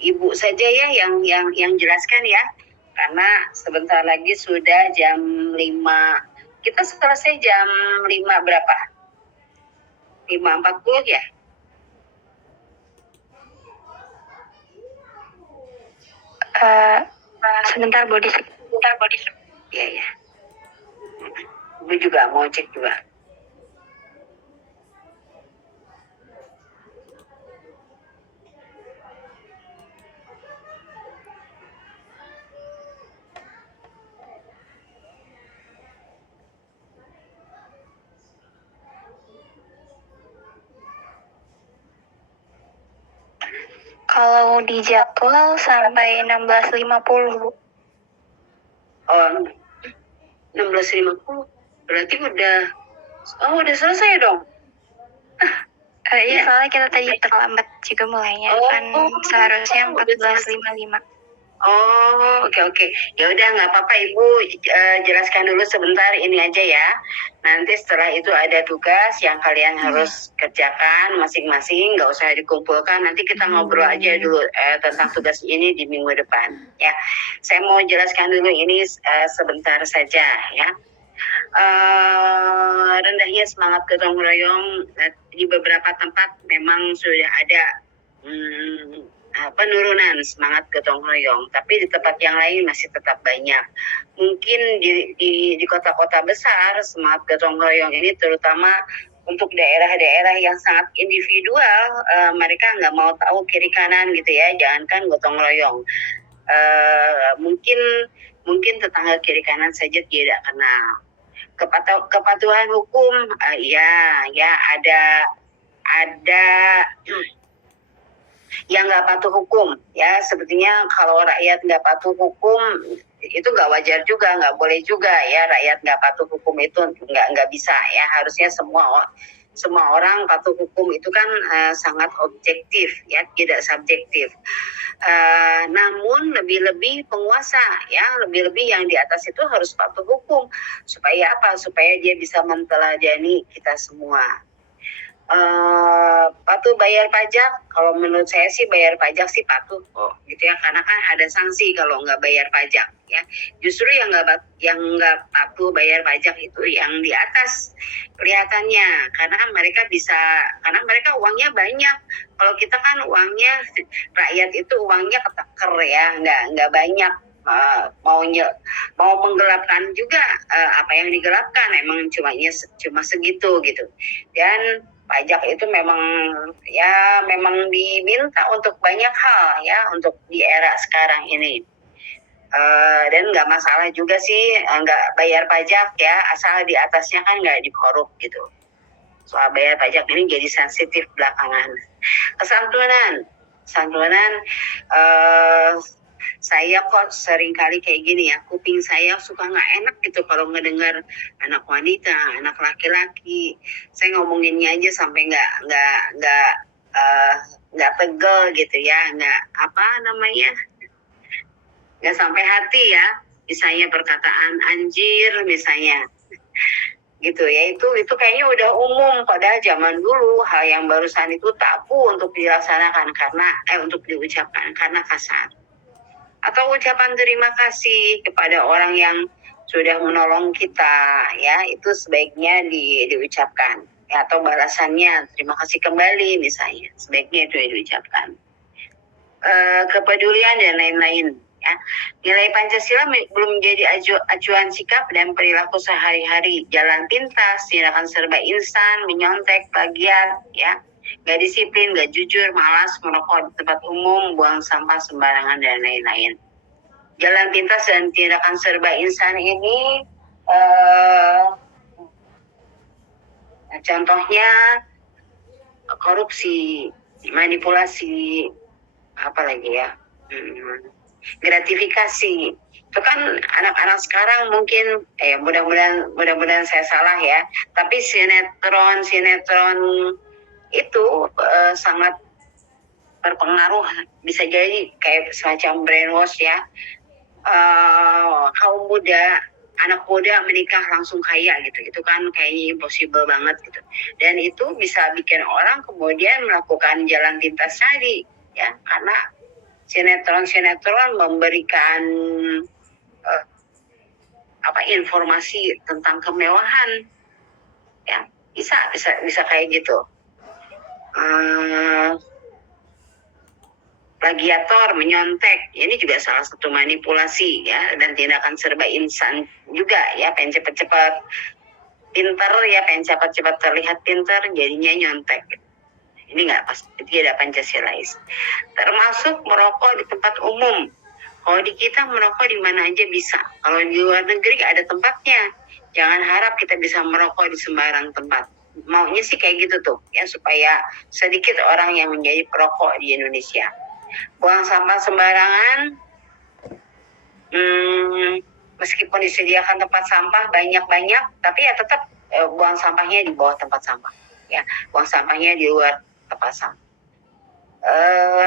Ibu saja ya yang jelaskan ya, karena sebentar lagi sudah jam 5. Kita selesai jam 5 berapa? 5.40 ya? Sebentar body. Iya ya. Ibu juga mau cek juga. Kalau di jadwal sampai 16.50, Bu. Oh, 16.50. Berarti udah selesai dong. Iya, soalnya kita tadi terlambat juga mulainya, kan seharusnya 14.55. Oh, oke. Ya udah nggak apa-apa Ibu, jelaskan dulu sebentar ini aja ya. Nanti setelah itu ada tugas yang kalian harus kerjakan masing-masing, nggak usah dikumpulkan. Nanti kita ngobrol aja dulu tentang tugas ini di minggu depan ya. Saya mau jelaskan dulu ini sebentar saja ya. Rendahnya semangat gotong royong di beberapa tempat memang sudah ada penurunan semangat gotong royong, tapi di tempat yang lain masih tetap banyak. Mungkin di kota-kota besar semangat gotong royong ini terutama untuk daerah-daerah yang sangat individual, mereka nggak mau tahu kiri kanan gitu ya, jangankan gotong royong. Mungkin tetangga kiri kanan saja tidak kenal. Kepatuhan hukum, ya ada yang nggak patuh hukum ya. Sebetulnya kalau rakyat nggak patuh hukum itu nggak wajar juga, nggak boleh juga ya. Rakyat nggak patuh hukum itu nggak bisa ya. Harusnya semua orang patuh hukum itu kan sangat objektif ya, tidak subjektif. Namun lebih-lebih penguasa ya, lebih-lebih yang di atas itu harus patuh hukum. Supaya apa? Supaya dia bisa menteladani kita semua. Patuh bayar pajak, kalau menurut saya sih bayar pajak sih patuh gitu ya, karena kan ada sanksi kalau nggak bayar pajak ya. Justru yang nggak patuh bayar pajak itu yang di atas kelihatannya, karena mereka uangnya banyak. Kalau kita kan uangnya, rakyat itu uangnya keteker ya, nggak banyak. Mau menggelapkan juga apa yang digelapkan emang cuma segitu gitu. Dan pajak itu memang diminta untuk banyak hal ya, untuk di era sekarang ini. Dan nggak masalah juga sih nggak bayar pajak ya, asal di atasnya kan nggak dikorup gitu. Soal bayar pajak ini jadi sensitif belakangan. Kesantunan, saya kok sering kali kayak gini ya, kuping saya suka nggak enak gitu kalau ngedengar anak wanita, anak laki-laki. Saya ngomonginnya aja sampai nggak pegel gitu ya, nggak sampai hati ya. Misalnya perkataan anjir misalnya gitu ya, itu kayaknya udah umum, padahal zaman dulu hal yang barusan itu tabu untuk dilaksanakan untuk diucapkan karena kasar. Atau ucapan terima kasih kepada orang yang sudah menolong kita ya, itu sebaiknya diucapkan ya, atau balasannya terima kasih kembali misalnya, sebaiknya itu diucapkan. Kepedulian dan lain-lain ya. Nilai Pancasila belum menjadi acuan sikap dan perilaku sehari-hari. Jalan pintas, tindakan serba instan, menyontek, plagiat ya, nggak disiplin, nggak jujur, malas, merokok di tempat umum, buang sampah sembarangan dan lain-lain. Jalan pintas dan tindakan serba instan ini Nah, contohnya korupsi, manipulasi, apa lagi ya, gratifikasi. Itu kan anak-anak sekarang mungkin, mudah-mudahan saya salah ya, tapi sinetron itu sangat berpengaruh, bisa jadi kayak semacam brainwash ya. Kaum muda, anak muda menikah langsung kaya gitu, itu kan kayaknya impossible banget gitu. Dan itu bisa bikin orang kemudian melakukan jalan pintas tadi ya, karena sinetron memberikan informasi tentang kemewahan ya, bisa kayak gitu. Plagiator, menyontek, ini juga salah satu manipulasi ya, dan tindakan serba insan juga ya, pengen cepet-cepet pinter ya, pengen cepet-cepet terlihat pinter, jadinya nyontek. Ini nggak pas, tidak Pancasilais. Termasuk merokok di tempat umum. Kalau di kita merokok di mana aja bisa. Kalau di luar negeri ada tempatnya. Jangan harap kita bisa merokok di sembarang tempat. Maunya sih kayak gitu tuh ya, supaya sedikit orang yang menjadi perokok di Indonesia. Buang sampah sembarangan, meskipun disediakan tempat sampah banyak-banyak, tapi ya tetap buang sampahnya di bawah tempat sampah ya, buang sampahnya di luar tempat sampah.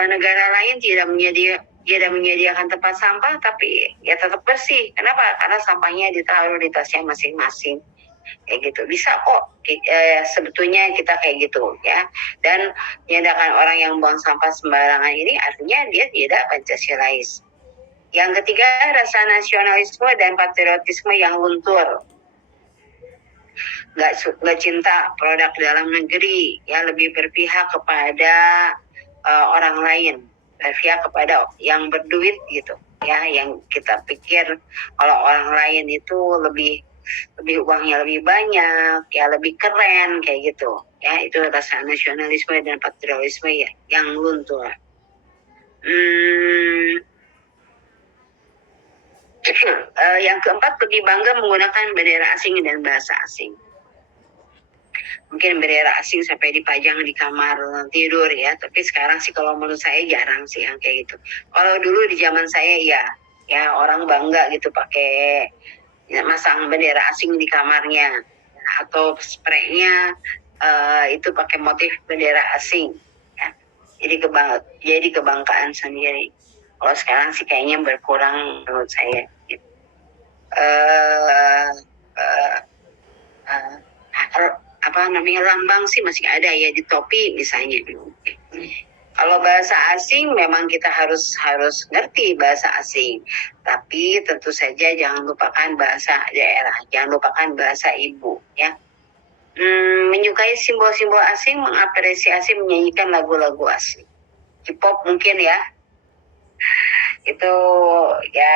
Negara lain tidak menyediakan tempat sampah, tapi ya tetap bersih. Kenapa? Karena sampahnya ditaruh di tasnya masing-masing. Kayak gitu bisa kok, sebetulnya kita kayak gitu ya. Dan menyediakan orang yang buang sampah sembarangan ini artinya dia tidak Pancasilais. Yang ketiga, rasa nasionalisme dan patriotisme yang luntur. Nggak cinta produk dalam negeri ya, lebih berpihak kepada orang lain, berpihak kepada yang berduit gitu ya, yang kita pikir kalau orang lain itu lebih uangnya lebih banyak ya, lebih keren kayak gitu ya. Itu rasa nasionalisme dan patriotisme ya yang luntur. Yang keempat, lebih bangga menggunakan bendera asing dan bahasa asing. Mungkin bendera asing sampai dipajang di kamar tidur ya, tapi sekarang sih kalau menurut saya jarang sih yang kayak gitu. Kalau dulu di zaman saya ya orang bangga gitu pakai masang bendera asing di kamarnya, atau spraynya itu pakai motif bendera asing ya. Jadi kebanggaan sendiri. Kalau sekarang sih kayaknya berkurang menurut saya gitu. Lambang sih masih ada ya, di topi misalnya. Kalau bahasa asing memang kita harus ngerti bahasa asing, tapi tentu saja jangan lupakan bahasa daerah, jangan lupakan bahasa ibu ya. Menyukai simbol-simbol asing, mengapresiasi menyanyikan lagu-lagu asing. K-pop mungkin ya, itu ya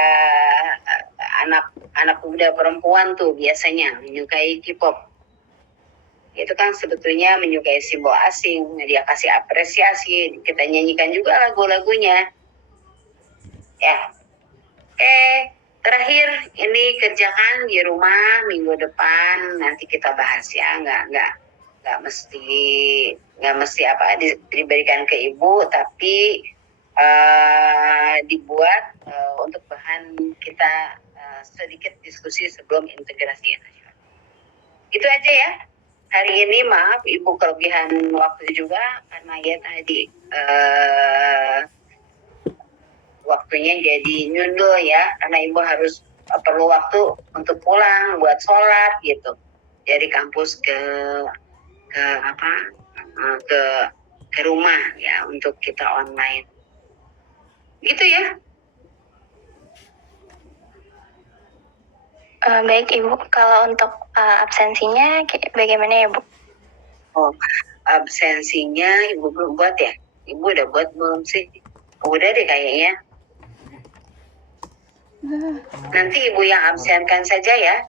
anak muda perempuan tuh biasanya menyukai K-pop. Itu kan sebetulnya menyukai simbol asing, dia kasih apresiasi, kita nyanyikan juga lagu-lagunya ya. Terakhir, ini kerjakan di rumah minggu depan, nanti kita bahas ya. Nggak mesti diberikan ke ibu, tapi dibuat untuk bahan kita sedikit diskusi sebelum integrasi nasional. Itu aja ya hari ini. Maaf ibu kelebihan waktu juga karena ya tadi waktunya jadi nyundul ya, karena ibu harus perlu waktu untuk pulang buat sholat gitu dari kampus ke rumah ya, untuk kita online gitu ya. Baik Ibu, kalau untuk absensinya bagaimana ya Bu? Absensinya ibu belum buat ya? Ibu udah buat belum sih? Udah deh kayaknya. Nanti ibu yang absenkan saja ya.